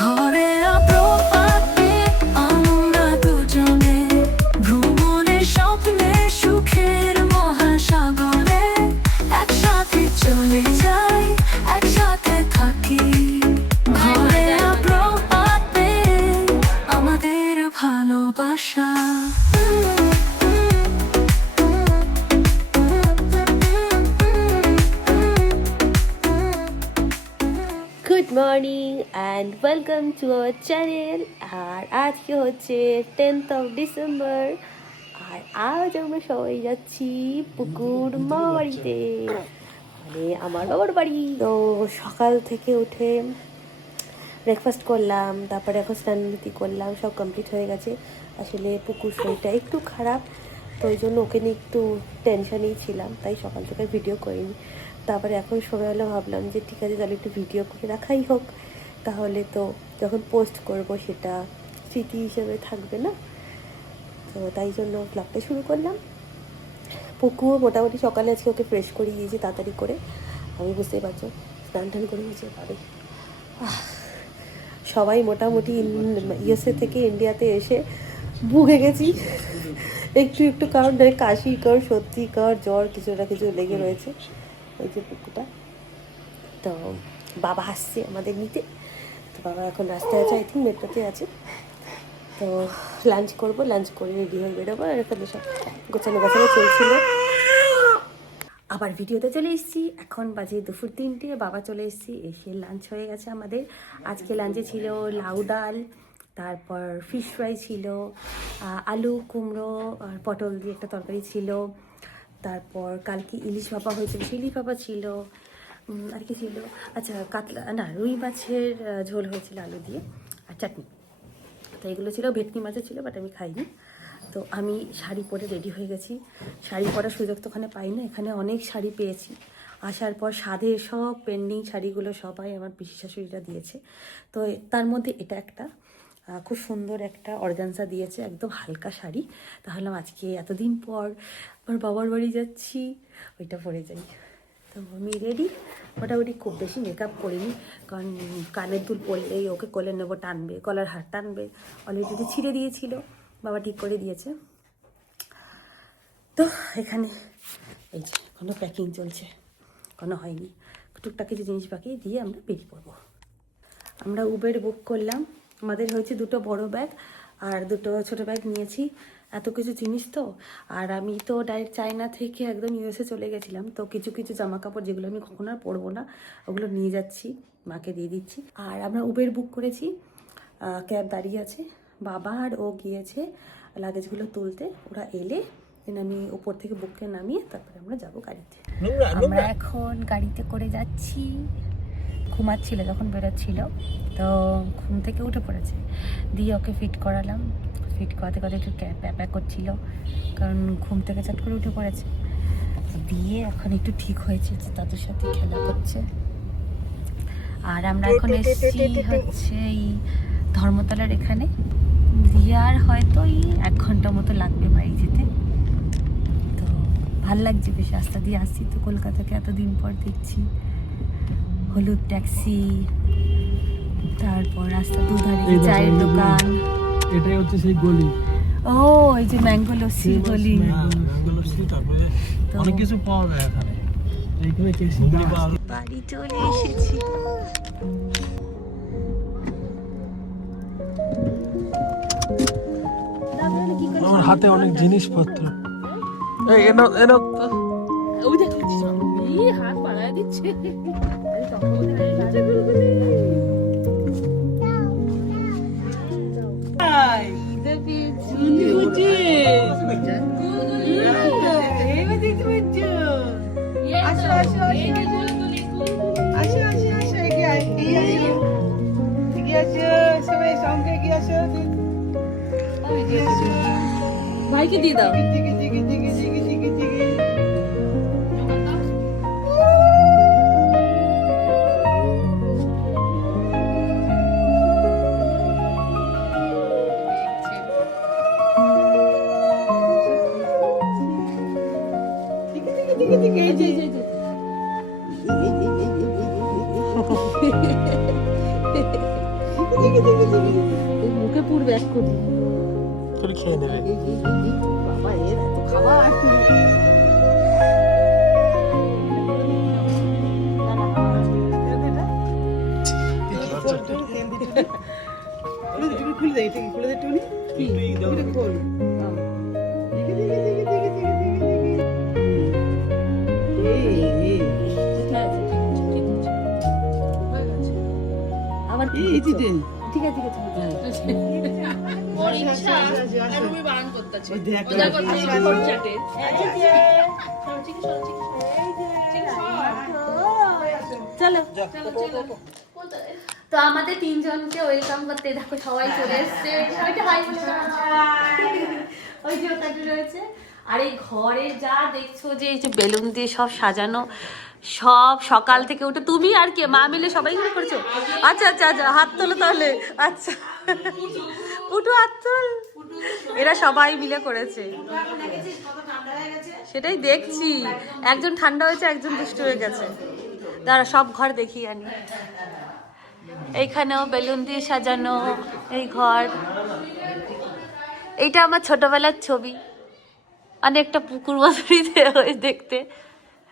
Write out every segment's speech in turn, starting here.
ঘরে আব্রো পাতে আমরা দুজনে ভ্রমণের স্বপ্নে সুখের মহাসাগরে একসাথে চলে যাই, একসাথে থাকি। ঘরে আব্রো পাতে আমাদের ভালোবাসা। Good morning and welcome to our channel. আর আজকে হচ্ছে 10th of ডিসেম্বর, আর আজ আমরা সবাই যাচ্ছি পুকুর মামা বাড়িতে, মানে আমার বাবার বাড়ি। তো সকাল থেকে উঠে ব্রেকফাস্ট করলাম, তারপরে এখন স্নান-নীতি করলাম, সব কমপ্লিট হয়ে গেছে। আসলে পুকুর শরীরটা একটু খারাপ, তো ওই জন্য ওকে নিয়ে একটু টেনশনেই ছিলাম, তাই সকাল থেকে ভিডিও করিনি। তারপরে এখন সময় হলো, ভাবলাম যে ঠিক আছে তাহলে একটু ভিডিও করে রাখাই হোক, তাহলে তো যখন পোস্ট করব সেটা স্মৃতি হিসেবে থাকবে না। তো তাই জন্য ব্লগটা শুরু করলাম। পুকুর মোটামুটি সকালে আজকে ওকে ফ্রেশ করে দিয়েছি তাড়াতাড়ি করে, আমি বুঝতেই পারছো স্নান টান করে গেছে পারে। সবাই মোটামুটি ইউএসএ থেকে ইন্ডিয়াতে এসে ভুগে গেছি একটু একটু, কারণ কাশি কর, সর্দি কর, জ্বর কিছু না কিছু লেগে রয়েছে। ওই যে পুকুরটা, তো বাবা আসছে আমাদের নিতে। তো বাবা এখন রাস্তায় আছে, আই থিঙ্ক মেট্রোতে আছে। তো লাঞ্চ করবো, লাঞ্চ করে রেডি হয়ে বেরোবো। আর এখানে সব গোছানো গোছানো চলছিল। আবার ভিডিওতে চলে এসেছি, এখন বাজে দুপুর 3টে। বাবা চলে এসেছি, এসে লাঞ্চ হয়ে গেছে আমাদের। আজকে লাঞ্চে ছিল লাউ ডাল, তারপর ফিশ ফ্রাই ছিল, আলু কুমড়ো আর পটল দিয়ে একটা তরকারি ছিল, তারপর কালকে ইলিশ ভাপা হয়েছিল, ইলিশ ভাপা ছিল, আর কি ছিল, আচ্ছা কাতলা না রুই মাছের ঝোল হয়েছিল আলু দিয়ে, আর চাটনি। তো এগুলো ছিল, ভেটকি মাছের ছিল, বাট আমি খাইনি। তো আমি শাড়ি পরে রেডি হয়ে গেছি। শাড়ি পরার সুযোগ তো ওখানে পাই না, এখানে অনেক শাড়ি পেয়েছি। আসার পর সাধের সব পেন্ডিং শাড়িগুলো সবাই আমার পিসি শাশুড়িরা দিয়েছে। তো তার মধ্যে এটা একটা খুব সুন্দর একটা অর্গানজা দিয়েছে, একদম হালকা শাড়ি। তাহলে আজকে এতদিন পর আমার বাবার বাড়ি যাচ্ছি, ওইটা পরে যাই। তো আমি রেডি, মোটামুটি খুব বেশি মেকআপ করিনি, কারণ কানের দুল পরলেই ওকে কোলে নেবো, টানবে, গলার হার টানবে। অলরেডি ছিঁড়ে দিয়েছিল, বাবা ঠিক করে দিয়েছে। তো এখানে এই যে কোনো প্যাকিং চলছে, কোনো হয়নি, টুকটাক কিছু জিনিস বাকি দিয়ে আমরা বেরিয়ে পড়বো। আমরা উবের বুক করলাম, আমাদের হয়েছে 2টো বড় ব্যাগ আর 2টো ছোটো ব্যাগ নিয়েছি। এত কিছু জিনিস তো, আর আমি তো ডাইরেক্ট চায়না থেকে একদম ইউএসএ চলে গেছিলাম, তো কিছু কিছু জামা কাপড় যেগুলো আমি কখনো আর পরবো না, ওগুলো নিয়ে যাচ্ছি, মাকে দিয়ে দিচ্ছি। আর আমরা উবের বুক করেছি, ক্যাব দাঁড়িয়ে আছে, বাবা আর ও গিয়েছে লাগেজগুলো তুলতে। ওরা এলে দেন আমি ওপর থেকে বুককে নামিয়ে তারপরে আমরা যাবো গাড়িতে। আমরা এখন গাড়িতে করে যাচ্ছি। ঘুমাচ্ছিল যখন বেরোচ্ছিল, তো ঘুম থেকে উঠে পড়েছে, দিয়ে ওকে ফিট করালাম। ফিট করাতে করাতে একটু প্যাপ্যা করছিল, কারণ ঘুম থেকে চাট করে উঠে পড়েছে। দিয়ে এখন একটু ঠিক হয়েছে, যে তাদের সাথে খেলা করছে। আর আমরা এখন এসেছি হচ্ছে এই ধর্মতলার এখানে, দিয়ে আর হয়তো এই 1 ঘন্টা মতো লাগবে বাড়ি যেতে। তো ভাল লাগছে বেশ, রাস্তা দিয়ে আসছি তো, কলকাতাকে এতদিন পর দেখছি। হলুদ ট্যাক্সি, তারপর রাস্তা দুধারে চায়ের দোকান, এটাই হচ্ছে সেই গলি। ও এই যে ম্যাঙ্গো লস্যি গলি, ম্যাঙ্গো লস্যি, তারপরে অনেক কিছু পাওয়া যায় এখানে। এইখানে কেসি বাড়ি চলে এসেছি। আমার হাতে অনেক জিনিসপত্র। এই এনো এনো ওই দেখাচ্ছিস এই হাত বাড়ায় দিচ্ছে। ভাইকে দিয়ে দাও। এই মুখে পুরবে এক করি তুই খেয়ে নেবে বাবা এর এত খাবার আবার ঠিক আছে ঠিক আছে ওর ইচ্ছা আর রুমি বারণ করতেছে ওদের কথা রিপোর্ট চাটে চলো তো আমাদের তিনজনকে ওয়েলকাম করতে দেখো সবাই চলে এসছে সবাইকে হাই বলে দাও। ওই যে ওখানে রয়েছে আর এই ঘরে যা দেখছো যে এই যে বেলুন দিয়ে সব সাজানো সব সকাল থেকে উঠে তুমি আর কে মা মিলে সবাই মিলে করছো আচ্ছা আচ্ছা আচ্ছা হাত তোলো তাহলে আচ্ছা পুটু হাত তোল এরা সবাই মিলে করেছে সেটাই দেখছি একজন ঠান্ডা হয়েছে একজন দুষ্ট হয়ে গেছে দাঁড়া সব ঘর দেখিয়ে আনি এইখানেও বেলুন দিয়ে সাজানো এই ঘর এইটা আমার ছোটবেলার ছবি অনেকটা পুকুর মতনই হয়ে দেখতে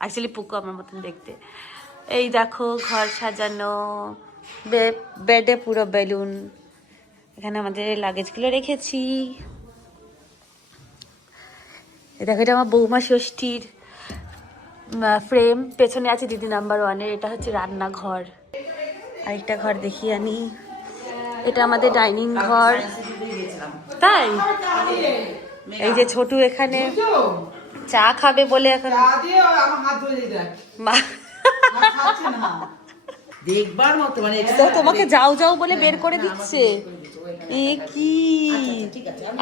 অ্যাকচুয়ালি পুকুর আমার মতন দেখতে এই দেখো ঘর সাজানো বেডে পুরো বেলুন এখানে আমাদের লাগেজগুলো রেখেছি এই দেখো এটা আমার বৌমা ষষ্ঠীর ফ্রেম পেছনে আছে দিদি নাম্বার 1-এর এটা হচ্ছে রান্নাঘর আরেকটা ঘর দেখিয়ে আনি এটা আমাদের ডাইনিং ঘর তাই এই যে ছোটু এখানে চা খাবে বলে এখন দেখবার মতো মানে তো তোমাকে যাও যাও বলে বের করে দিচ্ছে এ কি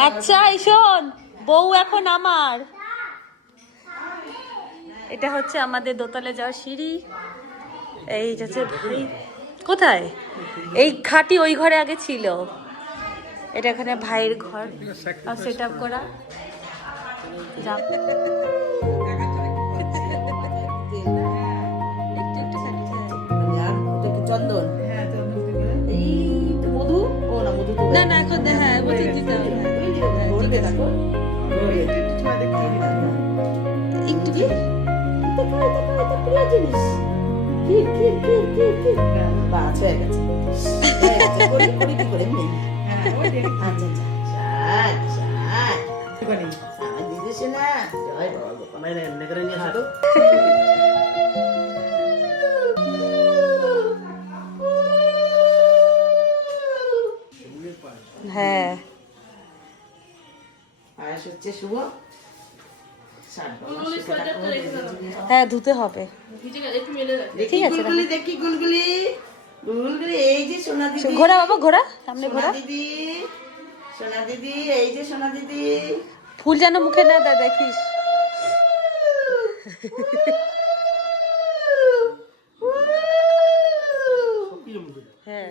আচ্ছা এই শোন বউ এখন আমার এটা হচ্ছে আমাদের দোতলে যাওয়ার সিঁড়ি এই যাচ্ছে ভাই কোথায় এই খাটি ওই ঘরে আগে ছিল এটা এখানে ভাইয়ের ঘর সেট আপ করা যাক চন্দন এই তো মধু ও না মধু তো না না এখন হ্যাঁ মধু দিতে হবে বলতে থাকো একটু কি প্রিয় জিনিস বাস হয়ে গেছে করি করি কি করে এমনি আচ্ছা আচ্ছা আমার দিদি শোনা জয় বাবা গোপাল এমনি করে নিয়ে আসো হ্যাঁ পায়েস হচ্ছে শুভ হ্যাঁ ধুতে হবে একটু মেলে দেখ ঠিক আছে গুলগুলি দেখি গুলগুলি গুলগুলি এই যে সোনা দিদি ঘোরা বাবা ঘোরা সামনে ঘোরা সোনা দিদি এই যে সোনা দিদি ফুল যেন মুখে না দেয় দেখিস হ্যাঁ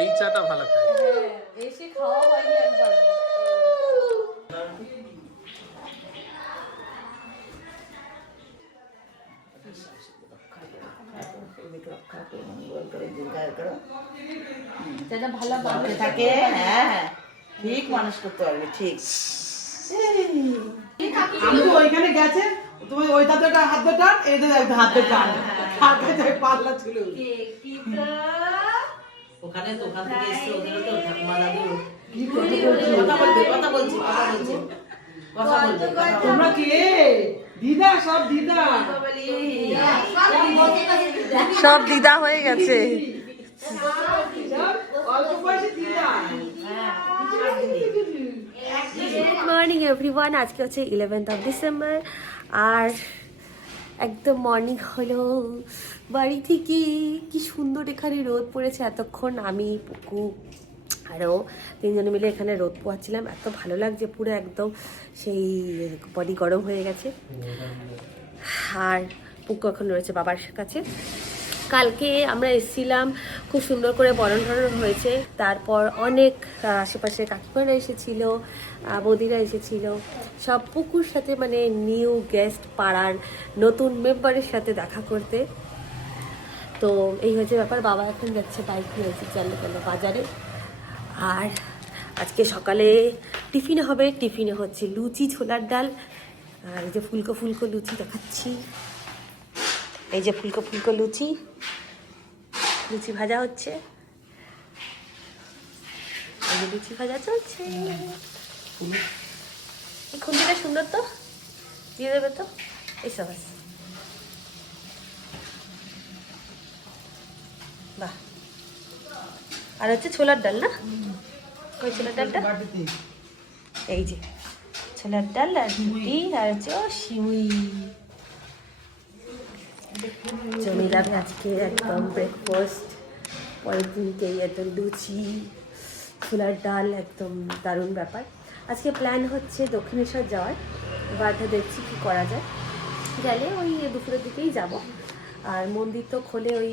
এই চাটা ভালো খায় এসে খাওয়া হয়নি একবার যেটা ভালো মানুষ থাকে হ্যাঁ হ্যাঁ ঠিক মানুষ করতে পারবে ঠিক আমি তো ওইখানে গেছে তুমি ওইটা তো একটা হাত ধরে এইটা একটা হাত ধরে টান কাছে পাতলা ছিল ওখানে তো ওখান থেকে এসে ওদের তো ঠাকুমা দাদু কথা বলছি তোমরা কে দিদা সব দিদা সব দিদা হয়ে গেছে অল্প বয়সে দিদা গুড মর্নিং এভরিওয়ান আজকে হচ্ছে 11th of December আর একদম মর্নিং হলো বাড়ি থেকে কি সুন্দর এখানে রোদ পড়েছে এতক্ষণ আমি পুকু আরও তিনজনে মিলে এখানে রোদ পোয়াচ্ছিলাম এত ভালো লাগছে পুরো একদম সেই বডি গরম হয়ে গেছে আর পুকু এখন রয়েছে বাবার কাছে কালকে আমরা এসেছিলাম খুব সুন্দর করে বরণ টরণ হয়েছে তারপর অনেক আশেপাশে কাকিমারা এসেছিল বৌদিরা এসেছিল সব পুকুর সাথে মানে নিউ গেস্ট পাড়ার নতুন মেম্বারের সাথে দেখা করতে তো এই হয়েছে ব্যাপার। বাবা এখন যাচ্ছে বাইক নিয়েছে চলো বাজারে। আর আজকে সকালে টিফিনে হবে, টিফিনে হচ্ছে লুচি ছোলার ডাল। আর এই যে ফুলকো ফুলকো লুচি দেখাচ্ছি, এই যে ফুলকো ফুলকো লুচি, লুচি ভাজা হচ্ছে, এই যে লুচি ভাজা চলছে। এই খুন্তিটা সুন্দর তো, দিয়ে দেবে তো এইসব আছে। বাহ। আর হচ্ছে ছোলার ডাল না, ওই ছোলার ডালটা, এই যে ছোলার ডাল আর রুটি আর হচ্ছে সিউই। জমে যাবে আজকে একদম ব্রেকফাস্ট। পরের দিনকেই একদম লুচি ছোলার ডাল, একদম দারুণ ব্যাপার। আজকে প্ল্যান হচ্ছে দক্ষিণেশ্বর যাওয়ার, বারটা দেখছি কী করা যায়। গেলে ওই দুপুরের দিকেই যাব। আর মন্দির তো খোলে ওই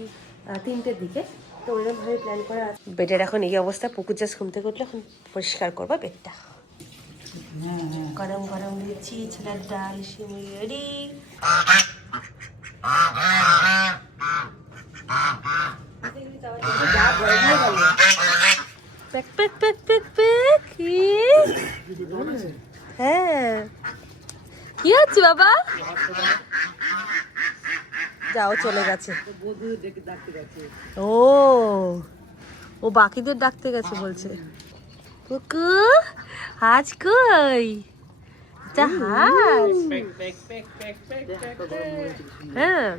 3টের দিকে, তো ওইরকমভাবে প্ল্যান করা আছে। বেডের এখন এই অবস্থা, পুকুর চাষ ঘুমতে করলে এখন পরিষ্কার করবো বেডটা। গরম গরম লুচি ছোলার ডাল সিমুই রেডি। হ্যাঁ কি হচ্ছে বাবা? যাও চলে গেছে। ও ও বাকিদের ডাকতে গেছে বলছে। কুকু হাজ কই? জাহাজ। হ্যাঁ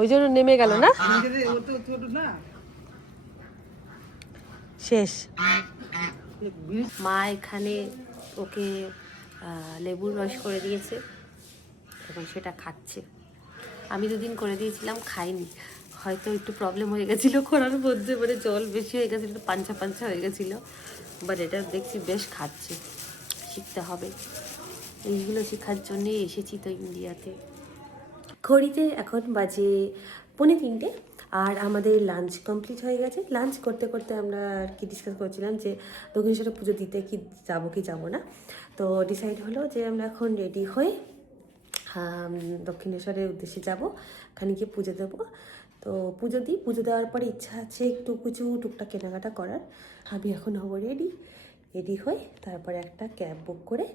ওই জন্য নেমে গেল না, শেষ। মা এখানে ওকে লেবুর রস করে দিয়েছে, এবং সেটা খাচ্ছে। আমি দুদিন করে দিয়েছিলাম, খাইনি, হয়তো একটু প্রবলেম হয়ে গেছিলো করার মধ্যে, মানে জল বেশি হয়ে গেছিলো, একটু পাঞ্চা পাঞ্চা হয়ে গেছিলো। বাট এটা দেখছি বেশ খাচ্ছে, শিখতে হবে। এইগুলো শেখার জন্যে এসেছি তো ইন্ডিয়াতে। ঘড়িতে এখন বাজে 2:45, আর আমাদের লাঞ্চ কমপ্লিট হয়ে গেছে। লাঞ্চ করতে করতে আমরা আর কি ডিসকাস করছিলাম যে দক্ষিণেশ্বরে পুজো দিতে কি যাবো না। তো ডিসাইড হলো যে আমরা এখন রেডি হয়ে দক্ষিণেশ্বরের উদ্দেশ্যে যাব, খানিকে পুজো দেবো। তো পুজো দিই, পুজো দেওয়ার পরে ইচ্ছা আছে একটু কিছু টুকটাক কেনাকাটা করার। আমি এখন হবো রেডি হয়ে তারপরে একটা ক্যাব বুক করে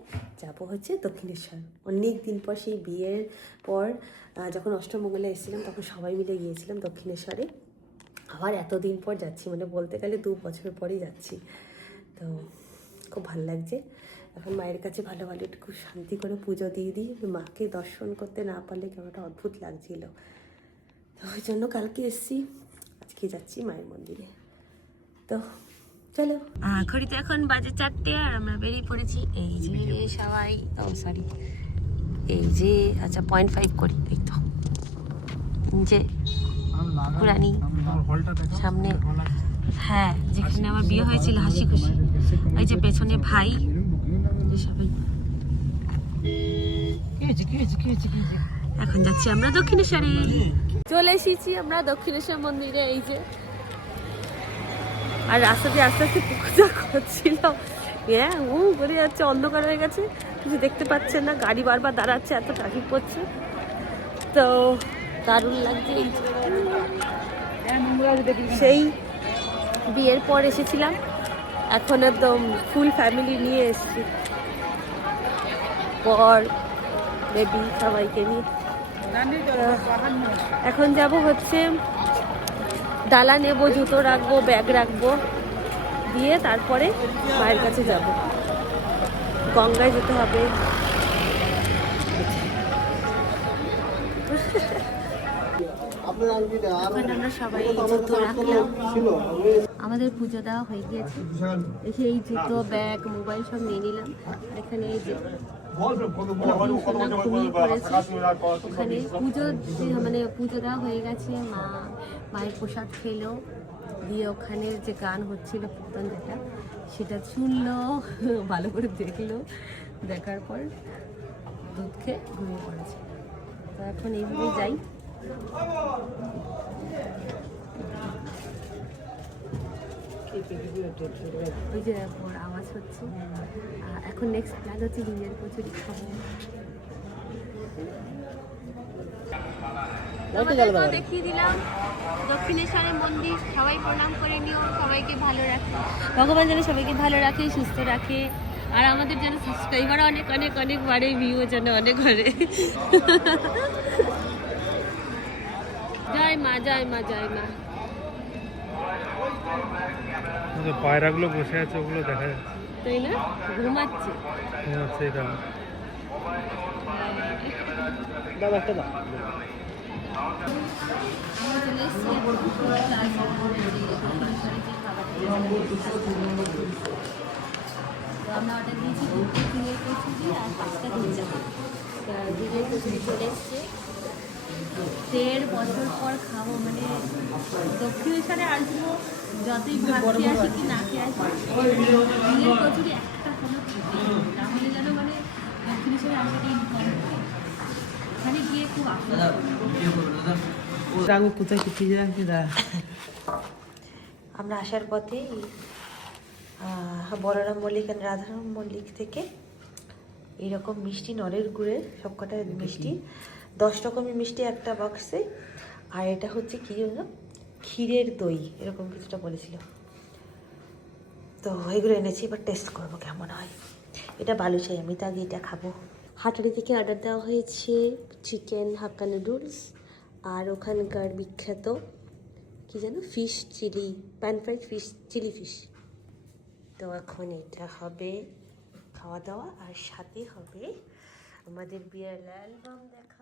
যাব হচ্ছে দক্ষিণেশ্বর। অনেক দিন পর, সেই বিয়ের পর যখন অষ্টমঙ্গলে এসেছিলাম তখন সবাই মিলে গিয়েছিলাম দক্ষিণেশ্বরে। আবার এতদিন পর যাচ্ছি, মানে বলতে গেলে 2 বছর পরই যাচ্ছি। তো খুব ভালো লাগছে। এখন মায়ের কাছে ভালো একটু শান্তি করে পুজো দিয়ে দিই। মাকে দর্শন করতে না পারলে কেমন একটা অদ্ভুত লাগছিল, তো ওই জন্য কালকে এসছি, আজকে যাচ্ছি মায়ের মন্দিরে। তো চলো, ঘড়িতে এখন বাজে 4টে আর আমরা বেরিয়ে পড়েছি। এই যে সবাই, সরি এই যে, আচ্ছা 0.5 করি, এই তো যে পুরানি সামনে, হ্যাঁ যেখানে আমার বিয়ে হয়েছিল হাসি খুশি। এই যে পেছনে ভাই, সবাই। এখন যাচ্ছি আমরা দক্ষিণেশ্বরে। চলে এসেছি আমরা দক্ষিণেশ্বর মন্দিরে। এই যে, আর রাস্তা দিয়ে আস্তে আস্তে পুজো করছিল, হ্যাঁ করে যাচ্ছে, অন্ধকার হয়ে গেছে, কিছু দেখতে পাচ্ছেন না, গাড়ি বারবার দাঁড়াচ্ছে, এত ট্রাফিক পড়ছে, তো দারুণ লাগছে। সেই বিয়ের পর এসেছিলাম, এখন একদম ফুল ফ্যামিলি নিয়ে এসেছি, পর বেবি সবাইকে নিয়ে। এখন যাব হচ্ছে ডালা নেব, জুতো রাখবো, ব্যাগ রাখবো, দিয়ে তারপরে মায়ের কাছে যাব। গঙ্গায় যেতে হবে। এখন আমরা সবাই জুতো রাখলাম, আমাদের পুজো দেওয়া হয়ে গিয়েছে। এসে এই জুতো, ব্যাগ, মোবাইল সব নিয়ে নিলাম। আর এখানে এই যে ঘুমিয়ে পড়েছে, ওখানে পুজো দেওয়া হয়ে গেছে। মায়ের প্রসাদ খেলো, দিয়ে ওখানে যে গান হচ্ছিল কীর্তন, সেটা শুনলো, ভালো করে দেখলো, দেখার পর দুধ খেয়ে ঘুমিয়ে পড়েছে। তো এখন এইভাবেই যাই। ওই যে আওয়াজ হচ্ছে। এখন নেক্সট প্ল্যান হচ্ছে বিরিয়ানি কচুরি খাবো। তোমাদেরকেও দেখিয়ে দিলাম দক্ষিণেশ্বরের মন্দির। সবাই প্রণাম করে নিও, সবাইকে ভালো রাখে ভগবান, যেন সবাইকে ভালো রাখে, সুস্থ রাখে, আর আমাদের যেন সাবস্ক্রাইবার অনেক অনেক অনেক বাড়ে, ভিউ যেন অনেক বাড়ে। জয় মা, জয় মা, জয় মা। পায়রাগুলো বসে আছে, ওগুলো দেখা যাচ্ছে, তাই না? ঘুমাচ্ছে। এটা দাদা একটা দাও। আমরা চলে এসেছি তো আমরা অর্ডার দিয়েছি দিনের কচুরি আর 5টা দিন দিনের কচুরি চলে এসছে। 1.5 বছর পর খাবো, মানে দক্ষিণেশ্বরে আসবো যতই ভাত খেয়ে আসি কি না খেয়ে আসি, দিনের কচুরি একটা কোনো থাকে, তাহলে যেন মানে দক্ষিণেশ্বরে আসাটা ইনফর্ম হয়। ওখানে গিয়ে খুব আফসোস রাগু কোথায় কি ফ্রিজে রাখছি দা। আমরা আসার পথে বলরাম মল্লিক আর রাধারাম মল্লিক থেকে এইরকম মিষ্টি, নলের গুড়ের সবকটা মিষ্টি, 10 রকমের মিষ্টি একটা বক্সে, আর এটা হচ্ছে কী জন্য ক্ষীরের দই এরকম কিছুটা বলেছিল। তো এগুলো এনেছি, এবার টেস্ট করবো কেমন হয়। এটা বালুশাহী, আমি তো আগে এটা খাবো। হাটারি থেকে অর্ডার দেওয়া হয়েছে চিকেন হাক্কা নুডলস, আর ওখানকার বিখ্যাত কি যেন fish chilli, pan fried fish, chilli fish. তো এখন এটা হবে খাওয়া দাওয়া, আর সাথে হবে আমাদের বিয়ের অ্যালবাম দেখা।